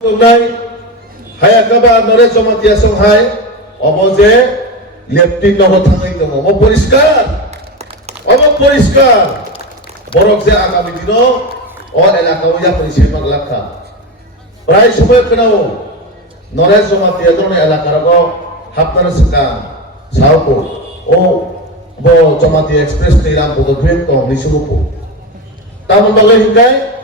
Tunai hai akaba nore somatia songhai oboje leptin no thangai tomo obo poriskar borok je agami dino o elaka uya poriskar lakha pray somoy kenao nore somatia done elaka rago hapnara saka sauko o bo somatia express niram ko duen to nisuko tamon bagai hingai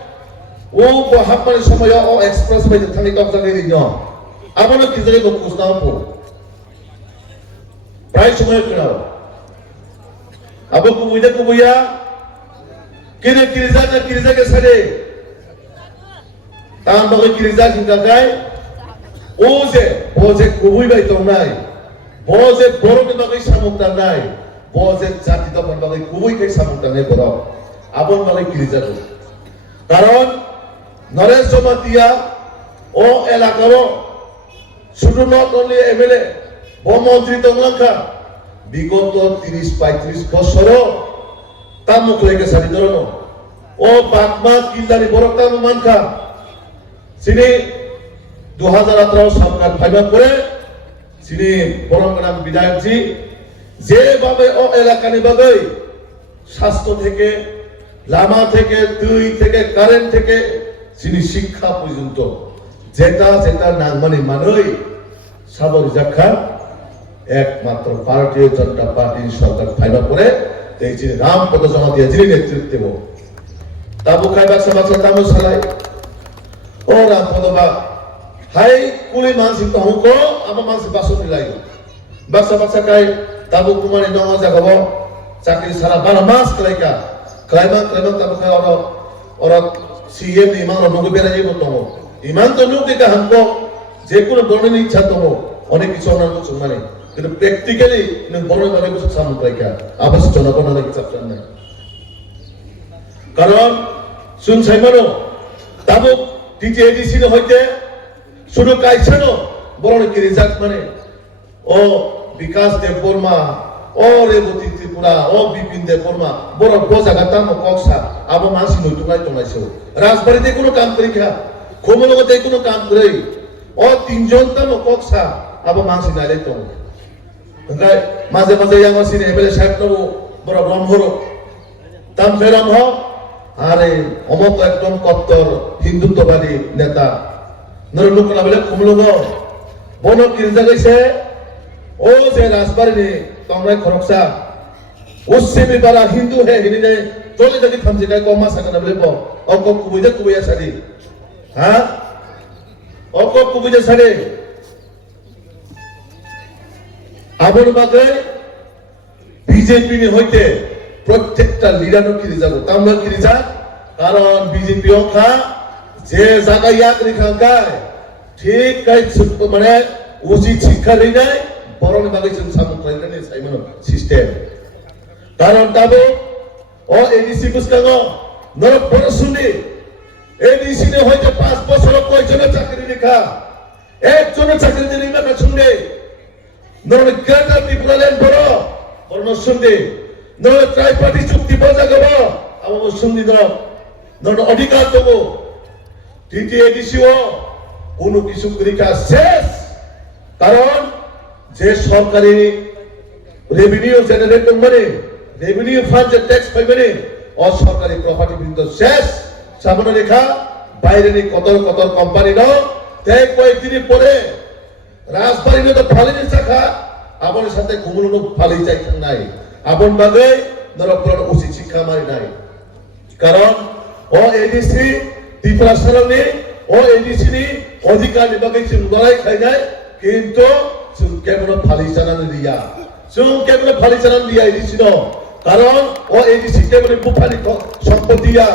o bahapani সময় ও express বাইতে থাকি কবজা করে দিন আপনি কি জায়গায় কোন কুস্তাও পো প্রায় সময় কেনাও আবু কুবুইয়া কিরিজা কে সারে তাম বগে কিরিজা কিনকা গায় ও যে কুবুই বাই তো নাই যে বড়কে বাগে সামুকটা নাই যে জাতি তো বাগে কুবুই কে সামুকটা নাই বড় আপন বাগে কিরিজা কারণ নরেশ জমাতিয়া ও এলাকারও শুধু নট অনলি এমএলএ ও মন্ত্রী তংলাঙ্কা বিগত 30-35 বছরও তার মুখ লেগে সারি ধরনো ও বাগমা কিল্লারি বরকতাম মানকা সিনি 2018 সরকার ফাইনাল করে সিনি বরংগ্রাম বিধায়কজি যেভাবে ও এলাকা নিবাগে স্বাস্থ্য থেকে লামা থেকে দুই থেকে কারেন্ট থেকে সিনি শিক্ষা পর্যন্ত যেটা নাগমানি মানই সাবরি জাখা একমাত্র ভারতীয় জনতা পার্টির সরকার ফাইনাল করে এই যে রামপদ জমাতিয়া যিনি নেতৃত্বে তাবু খাই বাক্সা তামু সালাই ও রামপদ বা হাই কুলি মানসি তহক আমার মানসি বাসো মিলাই বাক্সা খাই তাবু কুমারী নং জাগাবো চাকরি সারা 12 মাস কলাইকা ক্লাইমা তাবু খাই ওরা সিএম ইমান অনুগো বেরাই মতো ইমান তো নুকে কাহামকো যে কোনো ধরনের ইচ্ছা তো অনেক কিছু অন্যান্য মানে কিন্তু প্র্যাকটিক্যালি বড় মানে কিছু সামুদ্রিকা আবশ্যক জনগণ অনেক চাপচান নাই কারণ শুন সাইমানো তাবো টিটিএডিসি হইতে শুধু কাইছানো বড় কি রিজাল্ট মানে ও বিকাশ দেববর্মা ও রেবতী ত্রিপুরা ও বিপিন দেববর্মা বড় বোঝাগা তাম কক্সা আবো মানসি নইতুকাই তোলাইছে রাজবাড়িতে কোনো কাম করি খা খোমলগতে কোনো কাম করে ও তিনজন তাম কক্সা আবো মানসি নাইলে তো ওখানে মাঝে আমার সিনে এমএলএ সাহেব নবো বড় ব্রহ্মর তাম ফেরাম হ আরে অমক একদম কত্তর হিন্দুত্ববাদী নেতা নর লোকলা বলে খোমলগ বন কিরজা গেছে ও যে রাজবাড়ি তোমরা খরকসা उससे भी बड़ा हिंदू है हिंदी चले जाके थमसे काय कोमा सकना बोले बो और को कुबुया सारी हां और को कुबुया सारी আবর বাগে বিজেপি নি হইতে প্রত্যেকটা লিডারও কিরি যাব তামলা কিরি যা কারণ বিজেপি ওখা যে জায়গা ইয়াক রেখাঙ্কায় ঠিক কাই মানে উচিত শিক্ষা দেই নাই বরং বাগে जों সামুদ্রাইনে সাইমন সিস্টেম কারণ তাবো ও এডিসি বুসকাঙ্গো নরক পরশুনি এডিসি নে হইতে 5 বছর কয়জনের চাকরি লেখা একজনের চাকরি দিলি না শুনবে নরক গ্রেটার ত্রিপুরাল্যান্ড বড় বর্ণ শুনবে নরক ট্রাইপার্টি চুক্তি বজা গব আমো শুনদি নরক অধিকার দেবো টিটি এডিসি ও কোনো কিছু করিকা শেষ কারণ যে সরকারি রেভিনিউ জেনারেট মানে রেভিনিউ ফান্ড যে ট্যাক্স পাইবে অসরকারি প্রপার্টি বিরুদ্ধে শেষ সামনে রেখা বাইরে নি কত কোম্পানি নাও তাই কয়েকদিন পরে রাজবাড়িতে তো ফালিনি শাখা আপনার সাথে ঘুমুনো ফালি চাই নাই আপন বাগে নরকর উচিত শিক্ষা মারি নাই কারণ ও এডিসি ত্রিপুরা সরণে ও এডিসি নি অধিকার নিবাগে লড়াই খাই যায় কিন্তু কেবল ফালি চালানো দিয়া কেবল ফালি চালানো দিয়া এডিসি ন কারণ ও এডিসি কেবল বুফানি সম্পত্তিয়া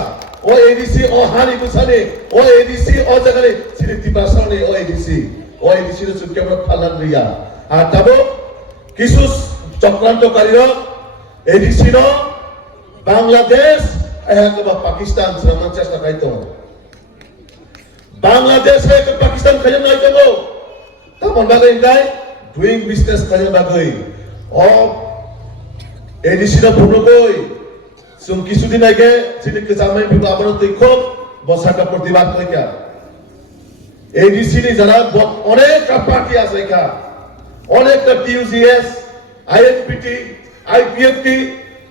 ও এডিসি ও হানি বুসানে ও এডিসি ও জায়গায় সিরিতি বাসানে ও এডিসি র কেবল ফালান দিয়া আর তাবো কিছু চক্রান্তকারীরা এডিসি ন বাংলাদেশ একবার পাকিস্তান শ্রমণ চেষ্টা খাইতো বাংলাদেশ এক পাকিস্তান খাইতো নাই তো তামন বাগে নাই ডুইং বিজনেস খাইতো বাগে ও এডিসি না ভুল কই সুম কিছুদিন আগে সিনিকে জামাই বিবাহ আবার তো খুব বসাটা প্রতিবাদ কইকা এডিসিনি যারা অনেকটা পার্টি আছে এখা অনেকটা টিউজিএস আইএনপিটি আইপিএফটি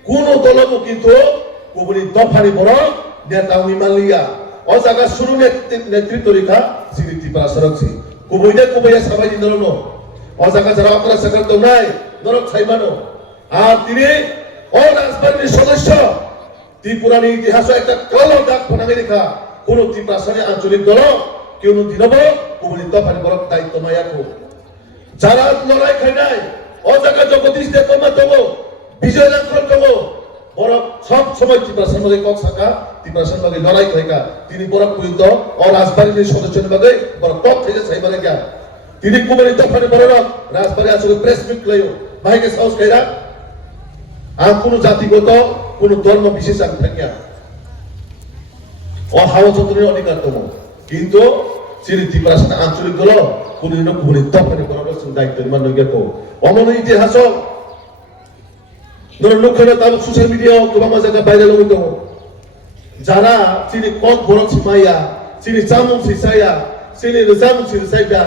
কোন দলও কিন্তু কুবুরি দফারি বড় নেতা উইমালিয়া ও জায়গা শুরু নেতৃত্ব রেখা সিনি ত্রিপুরা সরকছি কুবইয়া সবাই ধরনো ও জায়গা যারা অপরাধ সাকার তো নাই নরক ছাইমানো আর তিনি ও রাজবাড়ির সদস্য ত্রিপুরার ইতিহাসে একটা কালো দাগ ফোনাকে রেখা কোন ত্রিপুরা আঞ্চলিক দল কেউ দিনব কুবুরি দফারি বড় দায়িত্ব মায়াকো যারা লড়াই খাই নাই ও জায়গা জগদীশ দেবমা তব বিজয় লাঙ্কন তব বড় সব সময় ত্রিপুরা বাগে কক থাকা ত্রিপুরা বাগে লড়াই খাইকা তিনি বড় পরিত ও রাজবাড়ির সদস্যের বাগে বড় টপ থেকে সাইবারে গিয়া তিনি কুমারী দফানি বড় রাজবাড়ি আসলে প্রেস মিট লাইও ভাইকে সাহস খাইরা আর কোন জাতিগত কোন ধর্ম বিশেষ আমি থাকিয়া ও হাওয়া যন্ত্রের অধিকার তম কিন্তু তিনি ত্রিপুরা আঞ্চলিক দল কোন কুমারী দফানি বড় দায়িত্ব মান গেত অমন ইতিহাস লক্ষ্য তার সোশ্যাল মিডিয়া গোबां জায়গা ভাইরাল হইতো যারা চিনি কক বড় ছিমাইয়া চিনি চামুং সিসাইয়া চিনি রজামুং সিসাইয়া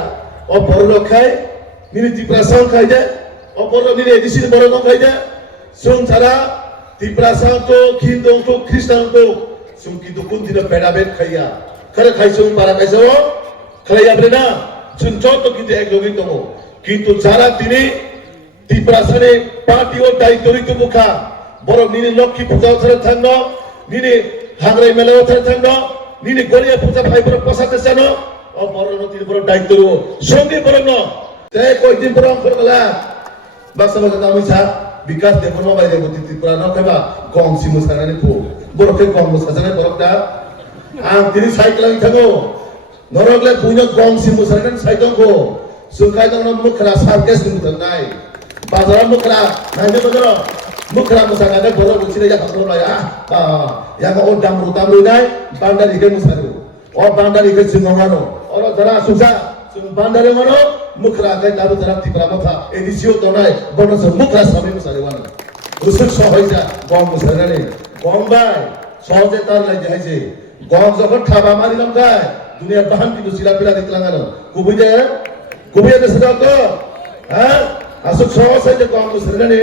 ও বড় খাই নিনি ত্রিপুরা সাং খাই দে ও বড় নিনি এডিসিন বড় খাই দে সুং যারা ত্রিপুরা সাং তো হিন্দু তো খ্রিস্টান তো সুং কিন্তু কোন দিন পেড়াবেট খাইয়া খারে খাইছুং পারা খাইছো খাইয়া ব্রেনা সুং যত কিন্তু এক লগই দম কিন্তু যারা তিনি ত্রিপুরা সানে পার্টি ও দায়িত্ব মুখা বড় নিনি লক্ষ্মী পূজা ধরে থাকল নিনি হাগরাই মেলা ধরে থাকল নিনি গড়িয়া পূজা ভাই বড় পসাতে চানো ও বড় তিনি বড় দায়িত্ব সঙ্গে বড় ন তে কয়দিন বড় করলা বাসা বাসা দামিছা বিকাশ দেবন বাইরে গতি ত্রিপুরা ন খাইবা গম সিমু সারানি পো বড়কে গম সাজানে বড়টা আং তিনি সাইকেল থাকো নরগলে বুইনো গম সিমু সারানি সাইকেল কো সুখাই দন মুখরা সার্কেস নিতে নাই বাজার মুখরা নাইনে বাজার মুখরা মুসাকানে বড় বুঝিলে যা ভালো লয়া ইয়াগা ও দামরু নাই বান্দারি কে মুসারু ও বান্দারি কে সিংহানো ও যারা সুজা বান্দারে মানো মুখরা কে দারু যারা ত্রিপুরা কথা এডিসিও তো নাই বনস মুখরা সবে মুসারে ওয়ান রুসুক সহজা গম মুসারে গম ভাই সহজে তার লাই যাইছে গম যখন ঠাবা মারিলাম গায় দুনিয়ার বাহান কিন্তু সিলাপিলা দেখলাম কুবিয়ে দেশে তো হ্যাঁ আসলে সহজ হয়েছে গম মুসারে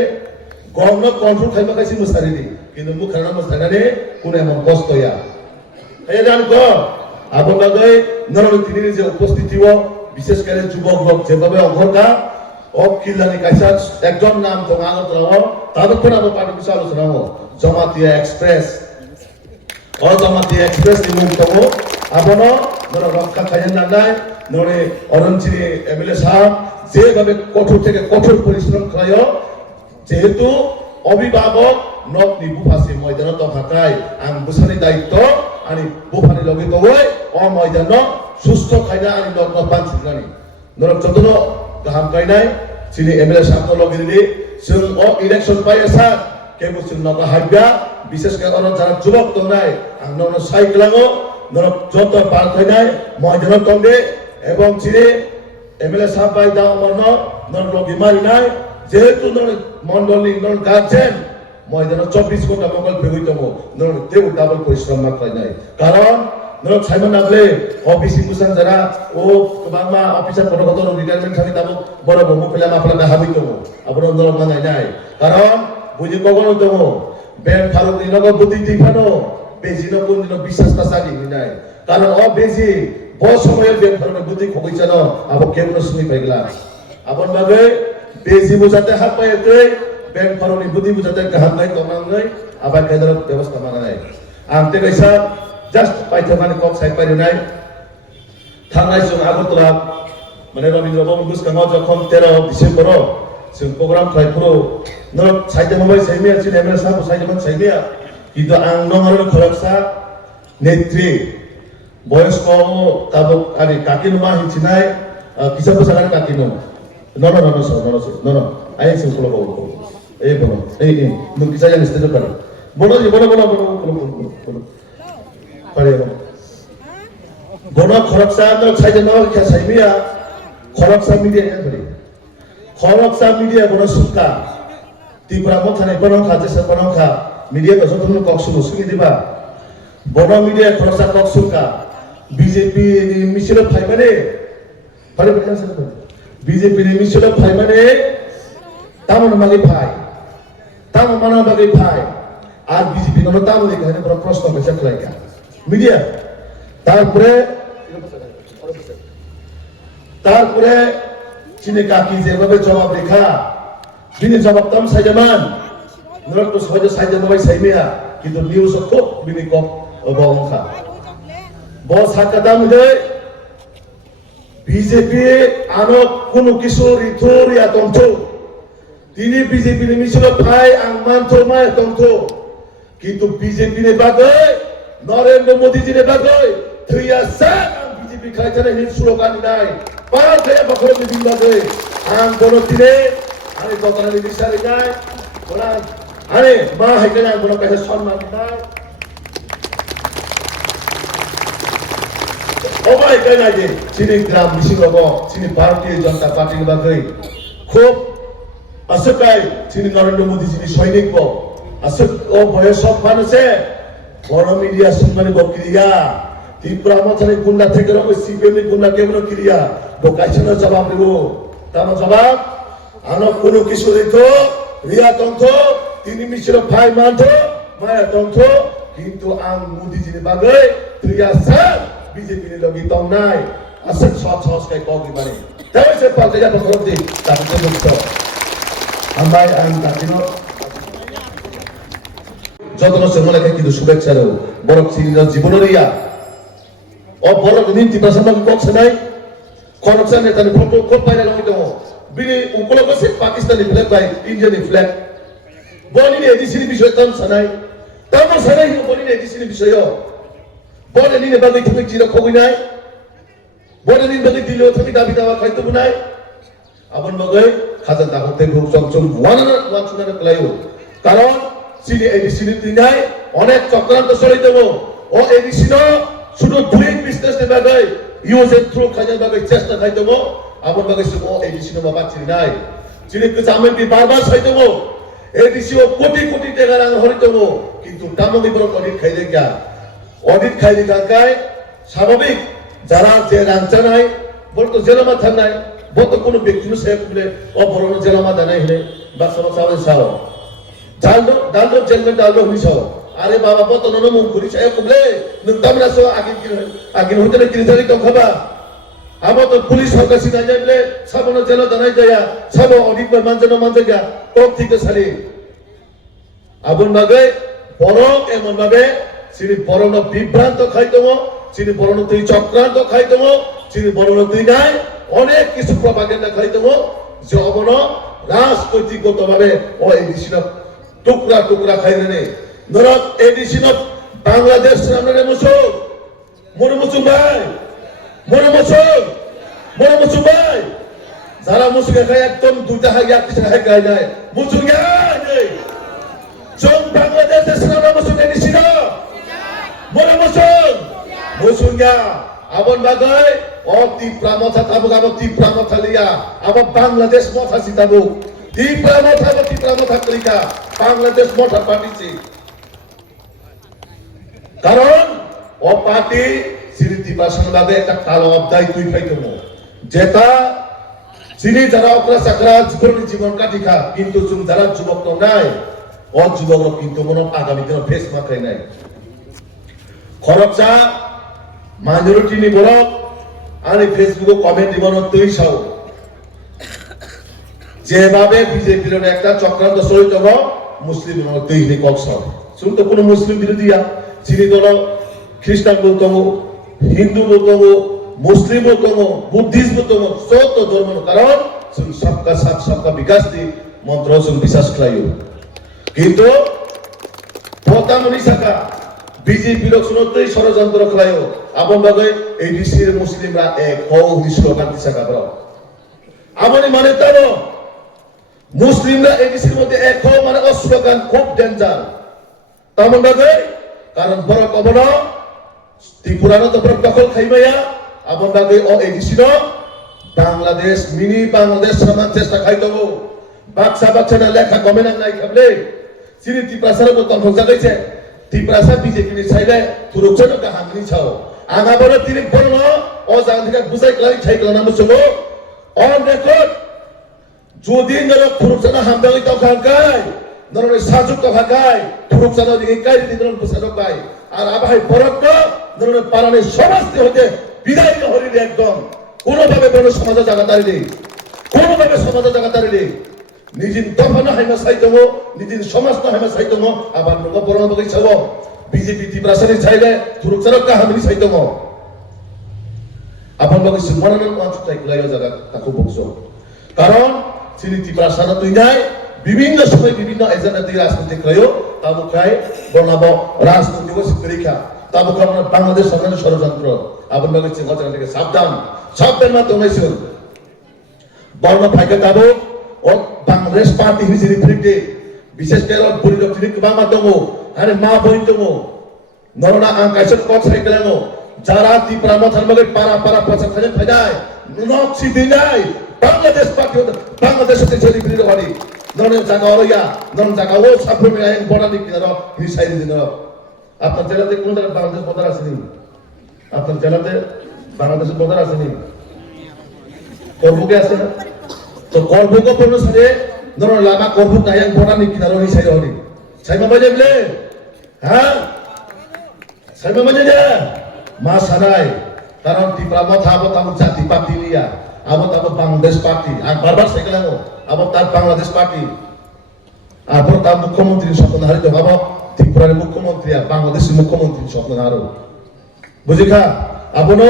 গম না কন্ট্রোল খাইবা খাইছি মুসারি কিন্তু মুখরা মুসারে কোন এমন কষ্ট ইয়া এই জান গো আপন বাগে নরম তিনি যে উপস্থিতি বিশেষ করে যুবক লোক যেভাবে অঘরকা অকিলানি কাইসা একজন নাম তো আগতরাও তাদের কোন আবার পার্টি কিছু আলোচনা হোক জমাতিয়া এক্সপ্রেস ও জমাতিয়া এক্সপ্রেস নিমুখ তব আপন নর রক্ষা খাইয়েন না নাই নরে অরঞ্চিনি এমএলএ সাহেব যেভাবে কঠোর থেকে কঠোর পরিশ্রম খায় যেহেতু অভিভাবক নক নিবুফাসি ময়দান তো থাকায় আং বুসানি দায়িত্ব আনি বুফানি লগে তবই অ ময়দান সুস্থ খাইনা আনি লগ্ন পানছিলানি নরক যতন গাহাম গাইনাই চিনি এমএলএ সাহেব লগে দিলি जों অ ইলেকশন পাইয়া স্যার কে বুসুন নকা হাইবা বিশেষ করে অন যারা যুবক তো নাই আং নন সাইকেলাঙ্গো নরক যত পার খাইনাই ময়দান তঙ্গে এবং চিনি এমএলএ সাহেব বাই দাও মন নন লগে মারি নাই যেহেতু নন মন্ডলী নন গার্জেন ময়দান 24 ঘন্টা মঙ্গল বেগুইতম নন দেউ ডাবল পরিশ্রম মাত্রায় নাই কারণ নরক সাইমন আগলে অফিসি মুসান যারা ও বাংলা অফিসার পদগত রিটায়ারমেন্ট থাকি তাবো বড় বড় ফেলা মাফলা হাবিতম আপন নরক মানাই নাই কারণ বুঝি কখনো তম ব্যাংক ফারুক দিনক বুদ্ধি দিফানো বেজিনো কোন দিন বিশ্বাসটা সাদি নাই কারণ অ বেজি বহু সময়ের ব্যাংক ফারুক বুদ্ধি খবইছানো আবো কেমন শুনি পাইগলা আপন ভাবে বেজি বুঝাতে হাত পাইতে ব্যাংক ফারুক বুদ্ধি বুঝাতে হাত নাই কমাং নাই আবার কেদার ব্যবস্থা মানা নাই আমতে কইছা জাস্ট পাইতে মানে কক সাইড পারি নাই থানায় जों আগরতলা মানে রবীন্দ্র ভবন গুসকাঙ্গাও যখন 13 ডিসেম্বর जों প্রোগ্রাম খাইপুরো নরক সাইতে মাবাই সাইমিয়া চিন এমএলএ সাহেব সাইতে মান সাইমিয়া কিন্তু আং নংহারো খরকসা নেত্রী বয়স্ক তাবো আরে কাকিনুমা হিচিনাই কিসা পোসাগার কাকিনো ন আই সিং কোলো বলো এই বলো এই নু কিসা জানিস তে পারে বলো পারে বড় খরকসা ন সাইতে ন কে সাইমিয়া খরকসা মিডিয়া এ পারে খরকসা মিডিয়া বড় সুকা ত্রিপুরা মথানে বড় খাজে সে বড় খা মিডিয়া তো যতন ককসু সুকি দিবা বড় media খরকসা ককসুকা BJP ni misilap phai mane pada pada sana BJP ni misilap phai mane tamu nama lagi phai tamu mana lagi phai আর BJP nama tamu lagi hanya berproses macam lagi media তারপরে চিনি কাকি যেভাবে জবাব রেখা তিনি জবাব তাম সাইজামান নরক সহজে সাইজামাই সাইমিয়া কিন্তু নিউজ খুব বিনি কম বংখা বস হাকাদাম দে বিজেপি আনো কোনো কিছু রিথুরিয়া তন্ত্র তিনি বিজেপি নি মিছিল ফাই আং মানতো মায় তন্ত্র কিন্তু বিজেপি নে বাগে নরেন্দ্র মোদি জি নে বাগে থিয়া সা বিজেপি খাইছানে নি স্লোগান নাই পার থেকে বছর দিন বাগে আং কোন দিনে আমি কথালি বিচারি নাই ওরা আরে মা হাইকে না কোন কাছে সম্মান নাই ওবাই কেনা যে চিনি গ্রাম মিছিল চিনি ভারতীয় জনতা পার্টির বাগে খুব আসকাই চিনি নরেন্দ্র মোদি জি সৈনিক আসক ও বয়স সব মানুষে বড় মিডিয়া সম্মানী বক্রিয়া ত্রিপুরা মথানি গুন্ডা থেকে রকম সিপিএম গুন্ডা কেমন ক্রিয়া বোকাইছেন জবাব দেব তার জবাব আনো কোনো কিছু দিত রিয়া তন্ত্র তিনি মিশ্র ভাই মানতো মায়া তন্ত্র কিন্তু আং মোদি জি বাগে ত্রিয়া স্যার বিজেপি নি লগি তং নাই আসক সব সংস্কার কগি মানে তাই সে পাল্টে যাবে খরদি তাতে মুক্ত আমায় আং তাকিনো যতন সময় কিন্তু শুভেচ্ছারও বড় চিনির জীবনেরিয়া ও বড় নীতি প্রসঙ্গ কক্সে নাই খরচা নেতানি ফটো খুব পাইলা লই দো বিনি উপলক্ষে পাকিস্তানি ফ্ল্যাগ বাই ইন্ডিয়ানি ফ্ল্যাগ বনি এডিসির বিষয় তাম সানাই বনি এডিসির বিষয় বনি নি বাগে তুমি জিরো খবি নাই বনি নি বাগে দিলো তুমি দাবি দাওয়া খাইতো নাই আপন বাগে খাজা দাহতে গ্রুপ চমচম ওয়ান সুনারে প্লাইও কারণ চিনি এডিসি নাই অনেক চক্রান্ত চলিত ও এডিসি শুধু ডুইং বিজনেস বাগে ইউজ এন্ড থ্রু খাইতে বাগে চেষ্টা খাইতে আপন বাগে ও এডিসি বাবা চিনি নাই চিনি আমি বারবার চাইতে এডিসি ও কোটি কোটি টাকা রাং হরিত কিন্তু দামনি বড় অডিট খাইলে গিয়া অডিট খাইলে গায় স্বাভাবিক যারা যে রাঞ্চা নাই বলতো জেলা মাথা নাই বলতো কোনো ব্যক্তি সে বলে ও বড় জেলা মাথা নাই হলে বা সমাজ Sao daldo jenmen daldo hiso are baba poto nono mung kuri saya kuble nuntam raso agin hote kiri jari to khaba abo to police hoka sina jable sabono jelo danai jaya sabo audit ba manjano manjaga top thike sali abun bagai borok emon babe sini borono bibranto khaitomo sini borono tui chokranto khaitomo sini borono tui nai onek kisu propaganda khaitomo je obono রাজনৈতিকগতভাবে O ADC টুকরা টুকরা খাইলে নেই নরক edition of Bangladesh সামনে মুসু ভাই যারা মুসুকে খায় একদম দুটা হাই এক কিছু হাই খায় যায় মুসু নেই জং বাংলাদেশের সামনে মুসু এডিশন মুসু আবন বাগাই অতি প্রামথা তাবুক আবো তি প্রামথা লিয়া আবো বাংলাদেশ মথা সিতাবুক তি প্রামথা করিকা বাংলাদেশ মথা পার্টিছি কারণ ও পার্টি সিরিতি ভাষণ ভাবে একটা কালো অধ্যায় তুই পাইতম যেটা চিনি যারা অকরা চাকরা জীবন কাটিকা কিন্তু যারা যুবক তো নাই ও যুবক কিন্তু মনে আগামী দিন ফেস মাখাই নাই খরচা মাইনরিটি নি বড় আনি ফেসবুকে কমেন্ট দিবন তুই সাও যেভাবে বিজেপির একটা চক্রান্ত চলিত মুসলিম তুই নি কক্সাও শুন তো কোনো মুসলিম বিরোধীয়া চিনি দল খ্রিস্টান বলতম হিন্দু বলতম মুসলিম বলতম বুদ্ধিস্ট বলতম সত্য ধর্ম কারণ সবকা সাথ সবকা বিকাশ দি মন্ত্র বিশ্বাস খাইও কিন্তু প্রতামনি শাখা বিজেপি লোক শুনতেই ষড়যন্ত্র খাইও আপন বাগে এই ঋষির মুসলিমরা এক হও স্লোগান শাখা বড় আমনি মানে তাও মুসলিমরা এই ঋষির মধ্যে এক হও মানে স্লোগান খুব ডেঞ্জার তামন বাগে কারণ বড় কবর ত্রিপুরানো তো বড় দখল খাইবাইয়া আপন বাগে ও এই ঋষির বাংলাদেশ মিনি বাংলাদেশ সমান চেষ্টা খাইতব বাক্সা না লেখা কমে না নাই খাবলে চিনি ত্রিপুরা সারা তো তখন জাগাইছে ত্রিপুরা বিজেপি নি সাইলে তুরুকছন কা হামনি ছাও আগাবারে তিনি বলল ও জায়গা থেকে বুঝাই ক্লারি ছাই গেল না মুসলো অন রেকর্ড যদি নর ফুরুকসানা হামদালি তো খানকাই নর সাজুক তো খানকাই ফুরুকসানা দিকে কাই দিন বুঝানো পাই আর আবাই বরক নর পারানে সমাজতে হতে বিদায় হরি একদম কোনোভাবে বড় সমাজে জায়গা দাঁড়িয়ে কোনোভাবে সমাজে জায়গা দাঁড়িয়ে নিজের দফা না হাইমা সাইতম নিজের সমাজ না হাইমা সাইতম আবার নগ বরণ বগৈ ছাব বিজেপি ত্রিপুরাসানি চাইলে ফুরুকসানক কাহামিনি সাইতম আবার বগৈ সুমনানন মাছটাই লাইও জায়গা তাকো বকছো কারণ তিনি ত্রিপুরাসানা তুই নাই বিভিন্ন সময় বিভিন্ন এজেন্ডা দিয়ে রাজনীতি করেও তাবুকায় বর্ণাব রাজনৈতিক শিক্ষা তাবুকা আমরা বাংলাদেশ সরকারের ষড়যন্ত্র আবার বগৈ চিন্তা থেকে সাবধান সাবধান মাধ্যমে শুন বর্ণ ভাগ্য তাবু ও বাংলাদেশ পার্টি হিসেবে ফিরতে বিশেষ করে পরিদর্শন কিবা দङ আরে মা বই দङ নরনা আঙ্কাইসত কত সাইকেল যারা ত্রিপুরা মথানবগে পারা পারা পয়সা খাজে ফাইদায় নকশি দিনাই বাংলাদেশ পার্টি বাংলাদেশ হতে চলি ফিরে হরি নরনে জায়গা অরইয়া নরন জায়গা ও সাফরমে আইন বড়ানি কিনার হিসাই দিন আপনার জেলাতে কোন জায়গায় বাংলাদেশ বর্ডার আসেনি আপনার জেলাতে বাংলাদেশের বর্ডার আসেনি করবুকে আছে না তো করবুকে পড়লো সাথে নরন লাগা করবুক নাই আইন বড়ানি কিনার হিসাই হরি সাইমা বাজে বলে হ্যাঁ সাইমা বাজে যা মা সানাই কারণ ত্রিপুরা মথা আবত আমার জাতি পার্টি লিয়া আবত আবত বাংলাদেশ পার্টি আর বারবার সেখানে আবত তার বাংলাদেশ পার্টি আবত তার মুখ্যমন্ত্রী স্বপ্ন হারিত আবত ত্রিপুরার মুখ্যমন্ত্রী আর বাংলাদেশের মুখ্যমন্ত্রী স্বপ্ন হারো বুঝিখা আবনো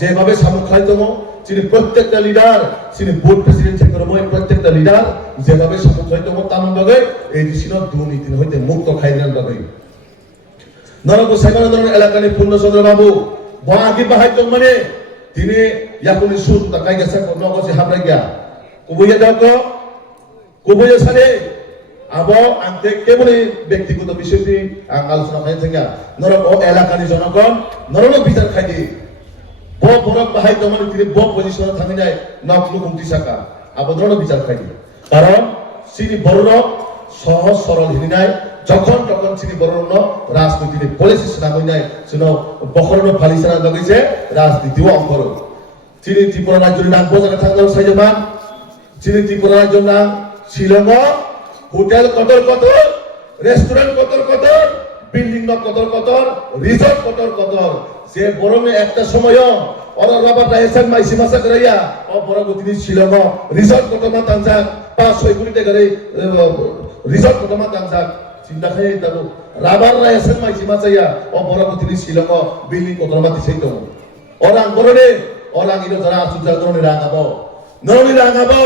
যেভাবে সামুক খাইতম তিনি প্রত্যেকটা লিডার তিনি বোর্ড প্রেসিডেন্ট থেকে প্রত্যেকটা লিডার যেভাবে সামুক খাইতম তামন বাগে এই দিশিনত দুর্নীতি হইতে মুক্ত খাইলেন বাগে নরক সেখানে ধরনের এলাকানি পূর্ণচন্দ্র বাবু বাকি বাহাইত মানে তিনি ইয়াকুনি সুর তাকাই গেছে নগসি হাবরাই গিয়া কুবইয়া দাও কুবইয়া সারে আব আনতে কেবল ব্যক্তিগত বিষয়টি আলোচনা খাই থাকা নরক ও এলাকানি জনগণ নরক বিচার খাই দি বরক বাহাইত মানে তিনি পজিশনে থাকি যায় নকলু কুমতি শাখা আব নরক বিচার খাই দি কারণ তিনি বড় সহজ সরল হিনি নাই যখন তখন তিনি বরণ রাজনীতির পলিসি সেনা হই নাই শুন বখরণ ফালি সেনা লগেছে রাজনীতিও অঙ্কর তিনি ত্রিপুরা রাজ্যের নাম বোঝানো থাকলেও সাইজমান তিনি ত্রিপুরা রাজ্যের নাম শিলং হোটেল কতর কতর রেস্টুরেন্ট কতর কতর বিল্ডিং কতর কতর রিসর্ট কতর কতর সে বরং একটা সময় ওরা রাবার রাইসান মাইসি মাসা করাইয়া ও বড় তিনি শিলং রিসর্ট কত মা তানসাক 500 কোটি টাকা রিসর্ট কত মা তানসাক চিন্তা খাই যাবো রাবার রাইসান মাইসি মাসাইয়া ও বড় তিনি শিলং বিল্ডিং কত মা দিছেই তো ওরাং বড়রে ওরাং ইনো যারা আসুজা ধরনের রাঙাবো নরনি রাঙাবো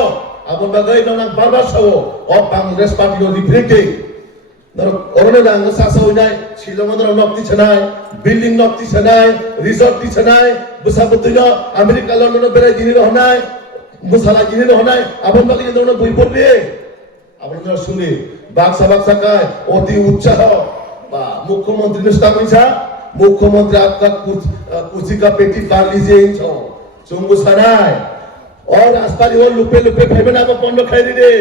আপন বাগাই ননাং বারবার সাবো ও বাংলাদেশ পার্টি দি ফ্রিতে নরক ওরনে রাঙ সাসা হই নাই শিলং নর নকতি ছনাই বিল্ডিং নকতি ছনাই রিসর্ট তি ছনাই বুসাবতুন আমেরিকা লন্ডন বেরাই দিনি রহনাই মুসালা দিনি রহনাই আপন বাগাই নর বই পড়বে আপন শুনে বাক্সা বাক্সা কায় অতি উৎসাহ বা মুখ্যমন্ত্রী নিষ্ঠা কইছা मुख्यमंत्री आपका कुर्सी का पेटी फाड़ लीजिए इन चुंगू सनाय और आसपास वो लुपे लुपे भाई बना को पंडो खाई दे